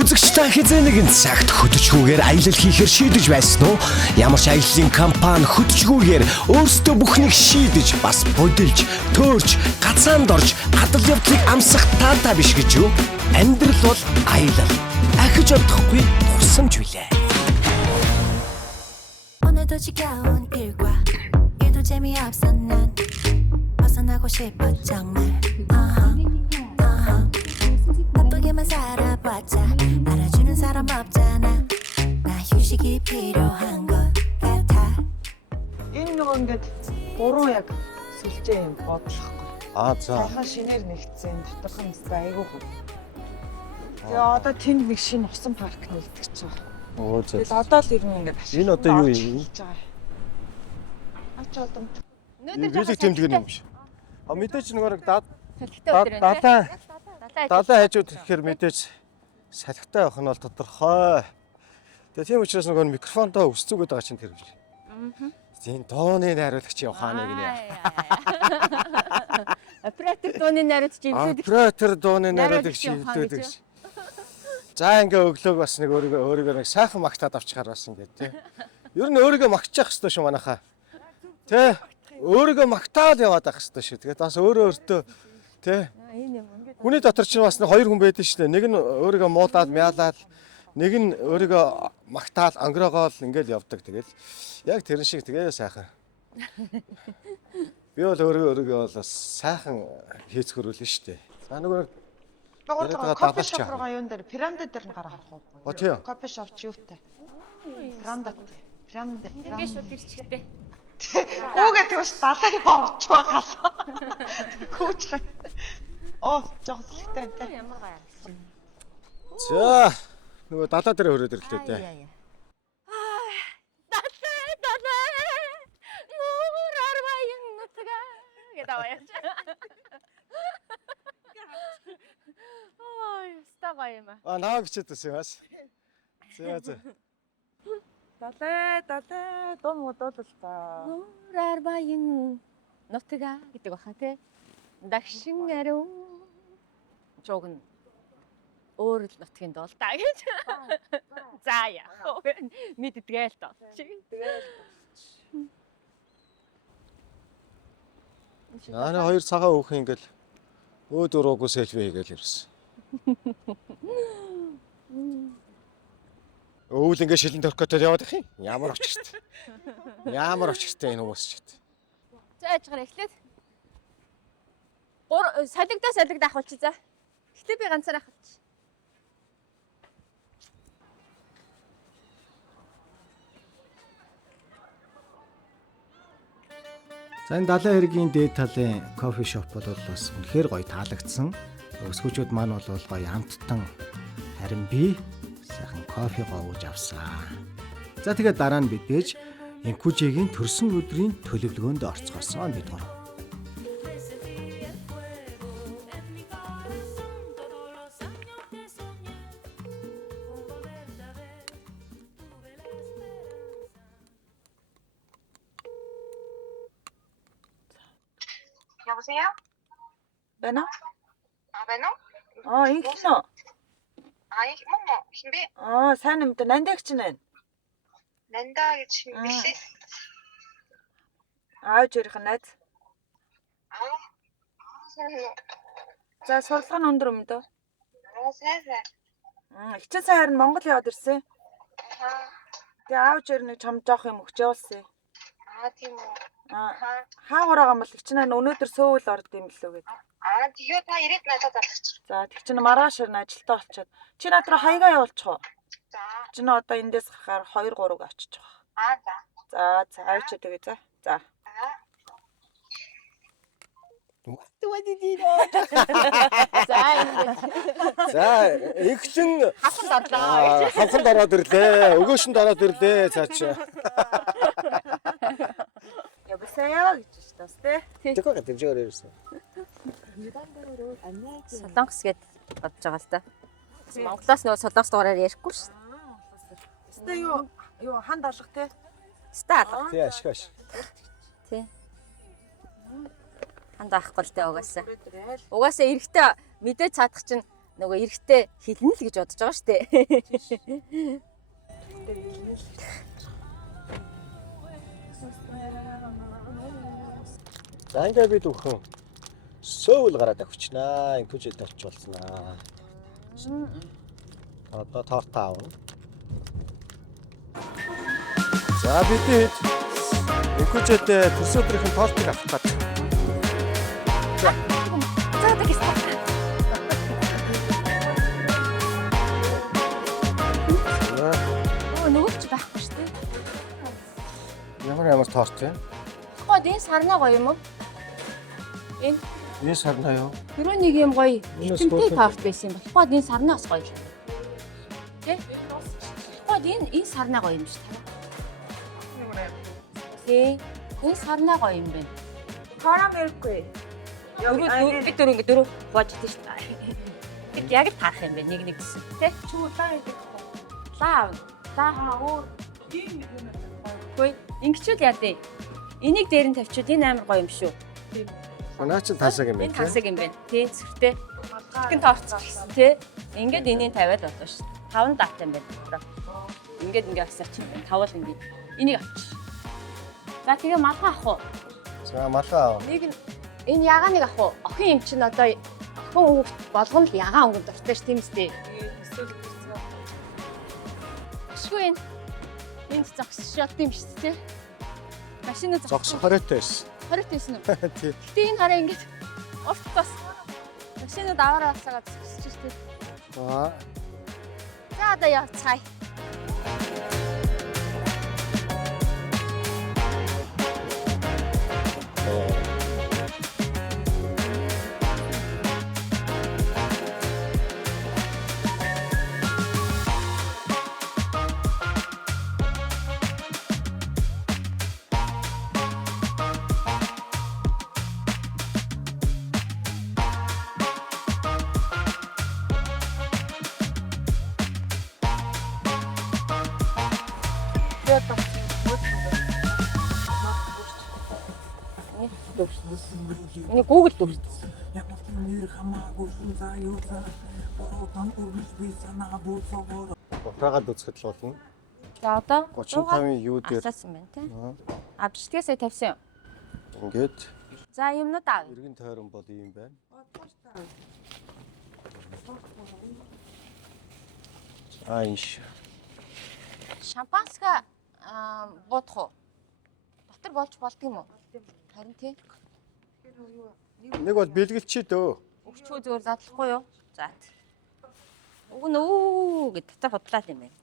Үзэгч та хэзээ нэгэн цагт хөдөлгүүгээр аялал хийхээр шийдэж байсан уу? Ямар ч аяллаа компани хөдөлгүүгээр өөрсдөө бүхнийг шийдэж, бас бодилж, төөрч, гацаанд орж, гадал явдлыг амсах таатаа биш гэж юу? Амьдрал бол аялал. Ахиж одохгүй турсамж билээ. 오늘도 지겨운 일과 일도 재미없어 난 벗어나고 싶어 정말 바쁘게만 살아봤자 알아주는 사람 없잖아 나 휴식이 필요한 것 같아 Энэ нөгөө ингээд буруу яг сүлжээ юм бодлохгүй. За. Дахин шинээр нэгдсэн доторх нь айгүй хөө. Тэгээ одоо тэнд нэг шинэ усан парк нэгдэж байгаа. Оо за. Тэгэл одоо л ирнэ ингээд ашиг. Энэ одоо юу юм? Ач одоо Бэлэг тэмдэг юм биш. Мэдээч нөгөө Салхитай далайн хажууд гэхээр мэдээж салхитай байх нь бол тодорхой. Тэгээ тийм учраас нөгөө микрофондоо өсцүүгээд байгаа чинь тэр биш. Тийм дууны найруулагч явахаа нэг нэ. Оператор дууны найруулагч имлээд Оператор дууны найруулагч имлээд гэж. За ингээ өглөөг бас нэг өөрийгөө нэг сайхан магтаад авчихаар бас ингээ тий. Ер нь өөрийгөө магтчих хэвээр шүү манайхаа. Тий. Өөрийгөө магтаал яваад байх хэвээр шүү. Тэгээд бас өөртөө тий. Хүний дотор чинь бас нэг хоёр хүн байдаг шүү дээ. Нэг нь өөрийгөө муудаад мяалаад, нэг нь өөрийгөө магтаал өнгөрөөгоол ингээл явдаг. Тэгэл яг тэрэн шиг тэгээ сайхан. Би бол өөрийгөө бол бас сайхан хийцгэрүүлнэ шүү дээ. За нөгөө кофе шоп руу юун дээр пирамид дээр нь гараа харах уу? О тийм. Кофе шоп чи юутай? Пирамид. ингээд шууд ирчихтэй. Үгүй тэгвч далайг орч байгаа. Күүч. Жохон сэлхтэй энэ. Ямар гай. За нөгөө далаа дээр хөрөөд ирлээ дээ. Нураар баян нутгаа гэдэг аваач. Ой, стагай юм аа. Наваа гिचээд байсан бас. За. Далай дум удаад л та. Нураар баян нутгаа гэдэг баха тий. Дагшин ариу жогн өөр л нутгийн доол та гэж. За яах вэ? Мэддгээл тоо. Наа хоёр цагаан өөх ингээл өөдөрөөгүй селфи хийгээл ирсэн. Өвөл ингээ шилэн төрхөтөд яваад их юм. Ямар очирт. Ямар очиртээ энэ уус чит. За ажгаар эхлээд. Салигдаа ахуулчих за. Гэтэ би ганцаар ахуулчих. За энэ далайн хэргийн дээд талын кофе шоп бол бас үнэхээр гоё таалагдсан. Өсгөөчүүд маань бол гоё хамттан харин би сайхан кофе гоовж авсан. За тэгээд дараа нь бидээж Инкужигийн төрсөн өдрийн төлөвлөгөөнд орцгоосон бид гур. 여보세요? Байна уу? байна уу? Инх нөө. 뭐뭐 хинбэ? Сайн юм да нандагч байна. Нанда гэж хинбэ? Ааж ярих найз. сайн. За сурлагын өндөр юм дөө. сайн. Хичээл сайн харин Монгол яваад ирсэн. Аа. Тэгээ ааж ярих нэг чам жоох юм өгч явуулсан. Тийм үү. Хаагуураа гамбал хичнээн өнөөдөр сөөвөл орд юм лөө гээд. Тэгээ та ирээд надад залгач. За тэг чинь маргааш ирнэ ажилдаа олчоод. Чи над руу хаягаа явуулчих уу? За. Чи нөө одоо эндээс гарахаар 2 3-г очиж байгаа. За. За авч тэгээ за. За. За ихлэн Хасанд орлоо. хансанд ороод ирлээ. Өгөөшөнд ороод ирлээ цаач. Явсаяа гэж шүү дээ. Тэгэхгүй дэмжээр ирсэн. Солонгос гээд бодож байгаа л та. Монголоос нөгөө солонгос дугаараар ярихгүй шүү. Өстэй юу ханд алах те. Стаал. Тий ашигаш. Тий. Ханд авахгүй л дээ угаасаа. Угаасаа эрэхтэй мэдээ цаадах чинь Нөгөө эрэхтэй хилнэ л гэж бодож байгаа шүү дээ. За ингээд бид өхөн сөөвл гараад авчнаа. Инкүжэд авч болснаа. Одоо торт аавна. За бид инкүжэд төрсөн өдрийн тортыг авах гэдэг. За тэгээс. Нөгөө ч байхгүй шүү дээ. Ямар торт вэ? Гоод энэ сарнаа гоё юм уу? Энэ сарнаа юу? Тэр нэг юм гоё хитэмтэй торт байсан юм бол. Гоод энэ сарнаас гоё. Тэ? Гоод энэ сарнаа гоё юм шүү дээ. Тэ. Энэ сарнаа гоё юм байна. Карамелгүй. Би дөрөв гоож идэж шүү дээ. Тэг яг л таах юм байна. Нэг гэсэн. Тэ? Чүү та идэх. Лаа. Өөр тийм юм байна. Хөөе, ингэчүүл яа дээ. Энийг дээр нь тавьчвал энэ амар гоё юм шүү. Наа чи тасаг юм Энэ байна. тасаг юм байна. Тий, зэрэгтэй. Chicken torch гэсэн тий. Ингээд энийг тавиад болно шүү. 5 дат юм байна. Ингээд асаач юм байна. Тавал ингээд. Энийг авч. За тэгээ малгай авах уу? За малгай аав. Нэг нь энэ ягааныг авах уу? Охин юм чинь одоо охин өнгө болгоно л ягаан өнгө дуртай ш тийм үстэй. Ашгүй энд зогсчиход юм шүү дээ. Машин Зогсох хориотой байсан. хоригт байсан уу? Тий. Гэтэ энэ хараа ингэж урт бас машинууд аваараа басаагаад зогсчих шүү дээ. За За одоо явцгаая. Ini Google дүүс. утаагаад үзэхэд л болно. За одоо 35-ын юу дээр асаасан байна тий. А бичлэгээ сая тавьсан юм. ингээд За юмнууд аав. эргэн тойрон бол юм байна. За инш. Шампанска буудах уу? Дотор болж болдго юм уу? Харин тий. Нэг бол бэлгэлчээ дөө. Өгчөө зүгээр задлахгүй юу? За. Уг нь өө гэд татаа бодлаа юм байна.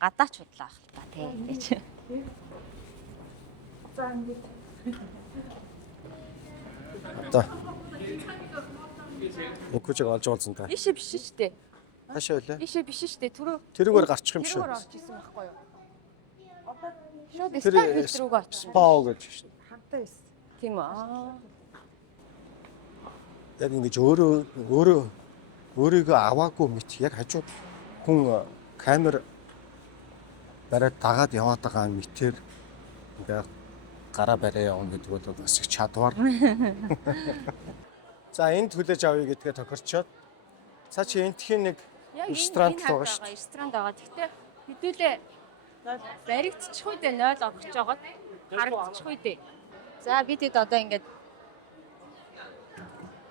Гадаач бодлаа ах та тий. Одоо. Инкүжиг олж уулсан та. Ишээ биш шүү дээ. Хашаа үлээ. Ишээ биш шүү дээ. Тэрүүгээр гарчих юм шүү. Тэрүүгээр орж исэн байхгүй юу? Шууд Тэр стайл рүүгээ очсон. спаа гэж шүү. Хамтаа байсан. Тийм үү? Яг ингэж өөрийгөө аваагүй мэт яг хажууд хүн камер бариад дагаад яваад байгаа мэтэр ингээ гараа бариа явна гэдэг бол бас их чадвар. За энд хүлээж авъя гэдгээ тохирчоод цаа чи энтхийн нэг Яг ресторан байгаа шүү дээ. Ресторан байгаа. Гэхдээ хэдүүлээ баригдчих үү дээ 0 огч жагаад харагдчих үү дээ. За бид хэд одоо ингээд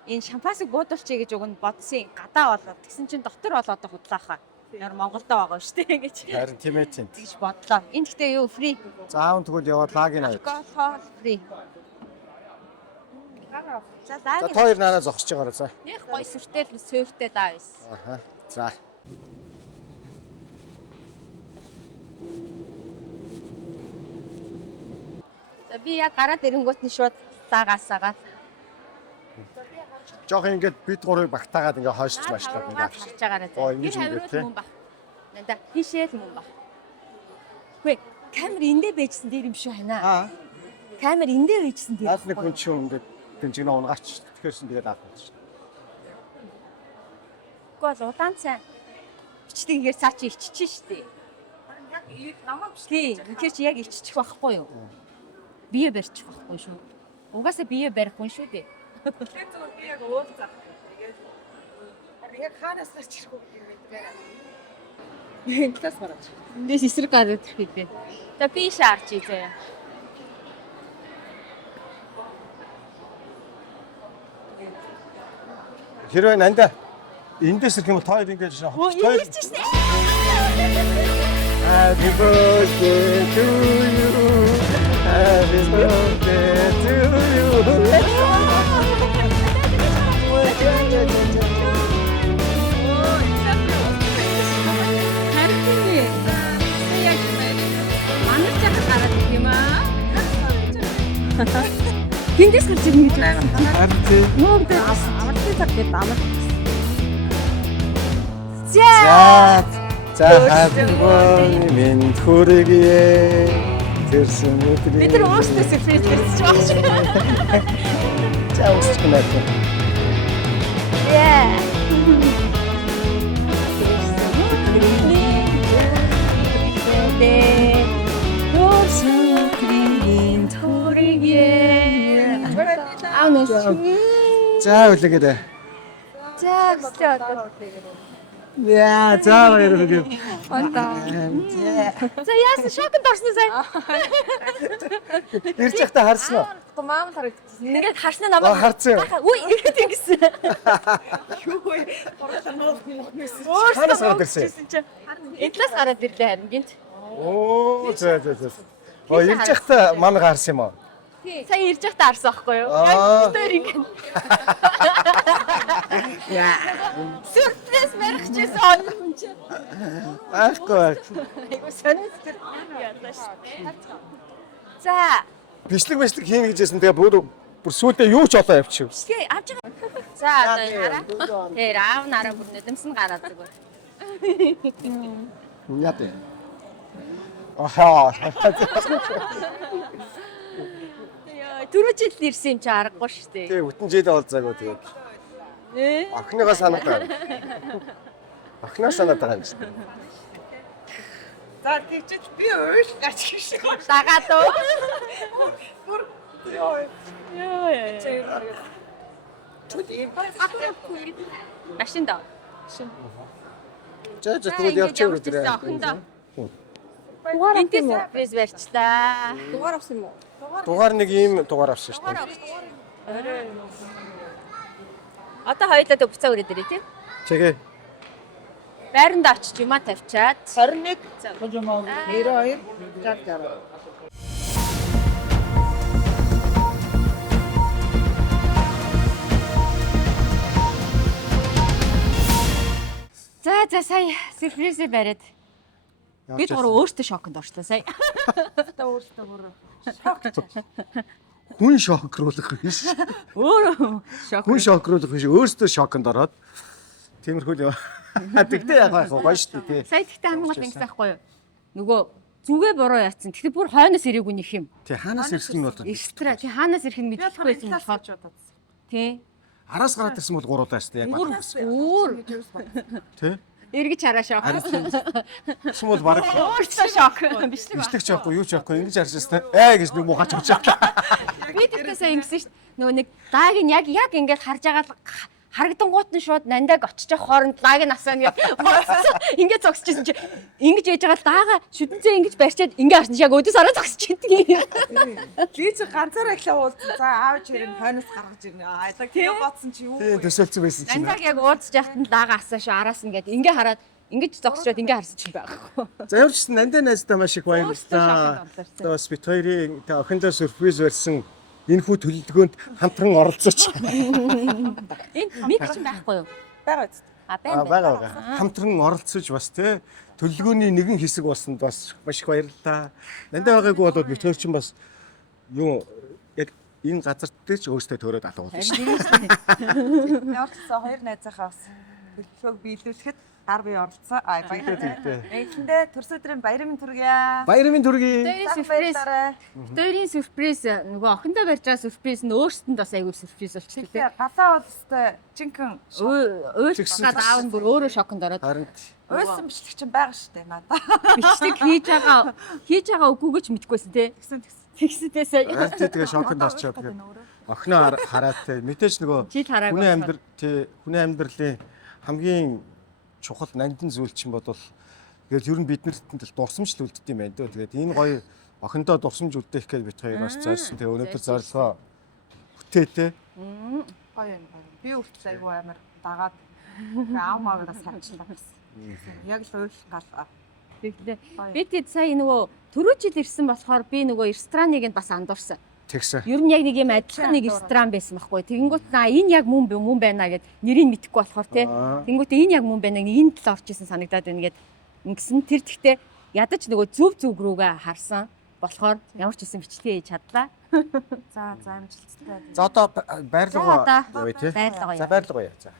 энэ шампансыг буудуулчих гэж уг нь бодсон гадаа болоод тэгсэн чинь дотор бол одоо худлаахаа. Яар Монголдо байгаа шүү дээ ингэж. Харин тийм ээ тийм. Тэгж бодлоо. Энд гэхдээ юу фри. Заавн тэгвэл яваад лагийн аваад. Алкогол фри. За За лагийн. тоор нараа зогсож байгаараа за. Нэг гой сүртэй л сөөртэй даа байсан. Аха. За. За би яг гараад ирэнгүүт нь шууд заагаасаагаа. Жохоо ингээд бид гурыг багтаагаад ингээ хойшч башлаад ингээ авчих. авчиж байгаараа. Оо, ингэж хавиул ингэв, мөн баг. Нанда хишээл мөн баг. Хөөе, камер эндээ байжсан дээр юм шүү ханаа. Аа. Камер эндээ байжсан дээр. Наад нэг хүн чинь ингээд тэнцэгнээ унгаач. Тэгэхэрсэн тэгээд авах гэж. Гэхдээ удаан цай. Бичдгээр цаа чи иччихэж штий. Яг намаа биш. Тий, үнэхээр чи яг иччих байхгүй юу? Бие барьчих байхгүй шүү. Угаасаа бие барих хүн шүү дээ. Тэгэхээр зүгээр би яг уулзах. Тэгээд Яг хаанаас гарч ирэх үү гэмээр. Энэс гараад. Эндээс эсрэг гараад ирэх гэдэг. За би шаарч заяа. Хэрвээ нандаа эндээс ирэх юм бол та хоёр ингэж Оо хоцтой. ярьж штэ. Happy birthday to you. Happy birthday to you. Харин яг манай ч гараад ирэх юм аа. Тэндээс гарч ирнэ гэж байна. Харин тийм. Нөөдөө амартай цаг гээд амар. За happy birthday минь хүргэе. Тэрсэн өдрийн. Бид нар өөрсдөө сюрприз хийчихэж байгаа шиг. За үсч гэнэ. Yeah. За үлээгээд. За өстой одоо. Яа, за баяр хүргэе. За яасан шоконд орсон сая. Ирж явахдаа харсан уу? Маам харагдсан. Ингээд харснаа намайг Харсан. Үгүй ирээд ингэсэн. Юу вэ? Ханаас гараад ирсэн? Эдлээс гараад ирлээ харин гинт. Оо, за. Оо, ирж явахдаа манайг харсан юм уу? Сая ирж явахдаа харсан байхгүй юу? Яг өөр ингэ. Сюрприз мэрхчээс он чи. Аахгүй. Айгу сонирхол ядаа шүү. За Бичлэг хийнэ гэжсэн. Тэгээ бүр сүйдээ юу ч олоо явчих. тэгээ авч байгаа. За одоо энэ хараа. Тэр аав нараа бүр нэдэмсэн гараад зүгээр. Яа дээ. Ахаа. Яа түрүү жил ирсэн юм чи аргагүй шүү дээ. Тэгээ бүтэн жилээ олзаагүй тэгээд. Охиныгоо санаад байгаа. Охиноо санаад байгаа юм шиг. За тэгчиж би ууш гарч ирсэн. Дагаад уу. Яа. Машин даа. За тэгвэл явчих өдрөө. Охиндоо. Энд сюрприз барьчлаа. Дугаар авсан юм уу? Дугаар нэг ийм дугаар авсан шүү дээ. Одоо хоёулаа тэг буцаа өрөөд ирээ тий. Чигээ. Байранд очиж юмаа тавьчаад 21 92 60. За сая сюрприз бариад бид гурав өөртөө шоконд орчлоо сая. Та өөртөө бүр Хүн шокруулах биш. Өөрөө шок. Хүн шокруулах биш. Өөртөө шоконд ороод тиймэрхүү юм. Тэгтээ яг гоё шүү дээ. Сая тэгтээ хамгийн гол ингэсэн байхгүй юу? Нөгөө зүгээ буруу яатсан. Тэгтээ бүр хойноос ирээгүй нэг юм. Тий хаанаас ирсэн нь бол Экстра тий хаанаас ирэх нь мэдэхгүй байсан болохоор. Тий. араас гараад ирсэн бол гуруулаа шүү дээ. Яг Өөр. тий. Эргэж хараа шок. Тэгсэн бол баг Өөртөө шок. Бичлэг. бичлэг ч явахгүй юу ч явахгүй ингэж харсан шүү. Гэж нэг муухач очоо. Би тэгтээ сая ингэсэн шүү. Нөгөө нэг дааг нь яг ингээд харж байгаа харагдангуут нь шууд нандаг очиж хооронд лаг нь асаа ингээд зогсчихсэн чи ингэж яж байгаа даага шүдэнцээ ингэж барьчаад ингээ харсан яг өдөөс араа зогсчихдаг юм. би ч ганцаараа ихлэ уулзсан. За аавч хэрэг хойноос гаргаж ирнэ. Айлаг тийм бодсон чи юу? Тийм төсөөлсөн байсан чинь. Нандаг яг уулзж яхад нь даага асаа шүү араас ингээд ингээ хараад ингэж зогсчоод ингээ харсан чинь байхгүй. За ямар ч гэсэн нандаа найздаа маш их баярлалаа. Бас бит хоёрын та охиндоо сюрприз барьсан энэ хүү төлөвлөгөөнд хамтран оролцооч. Энэ микс байхгүй юу? Байгаа үст. Байгаа. Хамтран оролцож бас тий төлөвлөгөөний нэгэн хэсэг болсонд бас маш их баярлалаа. Нандаа байгаагүй бол бит хоёр чинь бас юу яг энэ газар дээр ч өөртөө төрөөд алгуулна шүү. Ямар ч гэсэн хоёр найзынхаа бас төлөвлөгөөг биелүүлэхэд гар бие оролцсон. Баярлалаа. Эхэндээ төрс өдрийн баярын төргийа. Баярын төргий. Дээрийн сюрприз нөгөө охиндоо барьж байгаа сюрприз нь өөрсдөнд бас айгүй сюрприз болчихлоо. Тэгээ галаа бол өстэй жинхэнэ Өөрсдөө аав нь бүр өөрөө шоконд ороод Харин уйсан бичлэг чинь байгаа шүү дээ надаа. бичлэг хийж байгаа үгүйгээ ч мэдгүйсэн тий. Тэгсэдээ сая. тэгээ шоконд орчоод охиноо хараад тий мэдээж нөгөө Чи хараагүй. хүний амьдралын хамгийн чухал нандин зүйл чинь бодвол тэгээд ер нь биднэрт дурсамж л үлддэг юм байна дөө. Тэгээд энэ гоё охиндоо дурсамж үлдээх гэж бид хоёр бас зорьсон. Тэгээд өнөөдөр зорилгоо бүтээтэй. Гоё юм гоё. Би үртэл айгүй амар дагаад аав маагаас харчлаа бас. Яг л уйлах гал. Тэгэхдээ би тэд сая нөгөө түрүү жил ирсэн болохоор би нөгөө рестораныг нь бас андуурсан. Тэгсэн. Ер нь яг нэг юм адилхан нэг ресторан байсан байхгүй. Тэгэнгүүт энэ яг мөн байна гэд нэрийг мэдэхгүй болохоор те. Тэгэнгүүт энэ яг мөн байна нэг энэ тал орж исэн санагдаад байна гэд ингэсэн тэр тэгтээ ядаж нөгөө зүв рүүгээ харсан болохоор ямар ч хэсэн бичлэгээ хийж чадлаа. За амжилттай. За одоо байрлал За, одоо гоё тий. байрлал гоё. За байрлал гоё. За.